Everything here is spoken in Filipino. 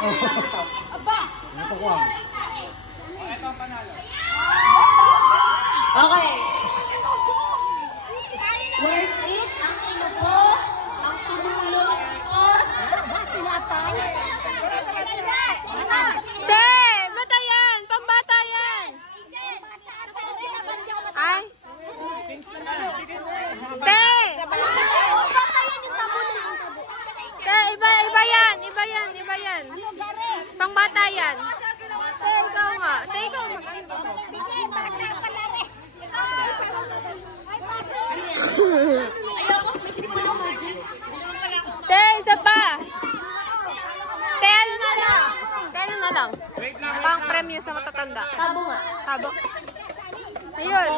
Okay. Worth it ang inupo, ang tumulong po. Te, bata yan! Pambata yan! Ay! Te! Te, iba yan! Iba yan! Iba yan! Pangbata yan! Te, ikaw nga! Te, ikaw Te, isa pa! Te, ano na lang? Te, ano na lang? Pang premyo sa matatanda. Tabo nga. Tabo. Ayun.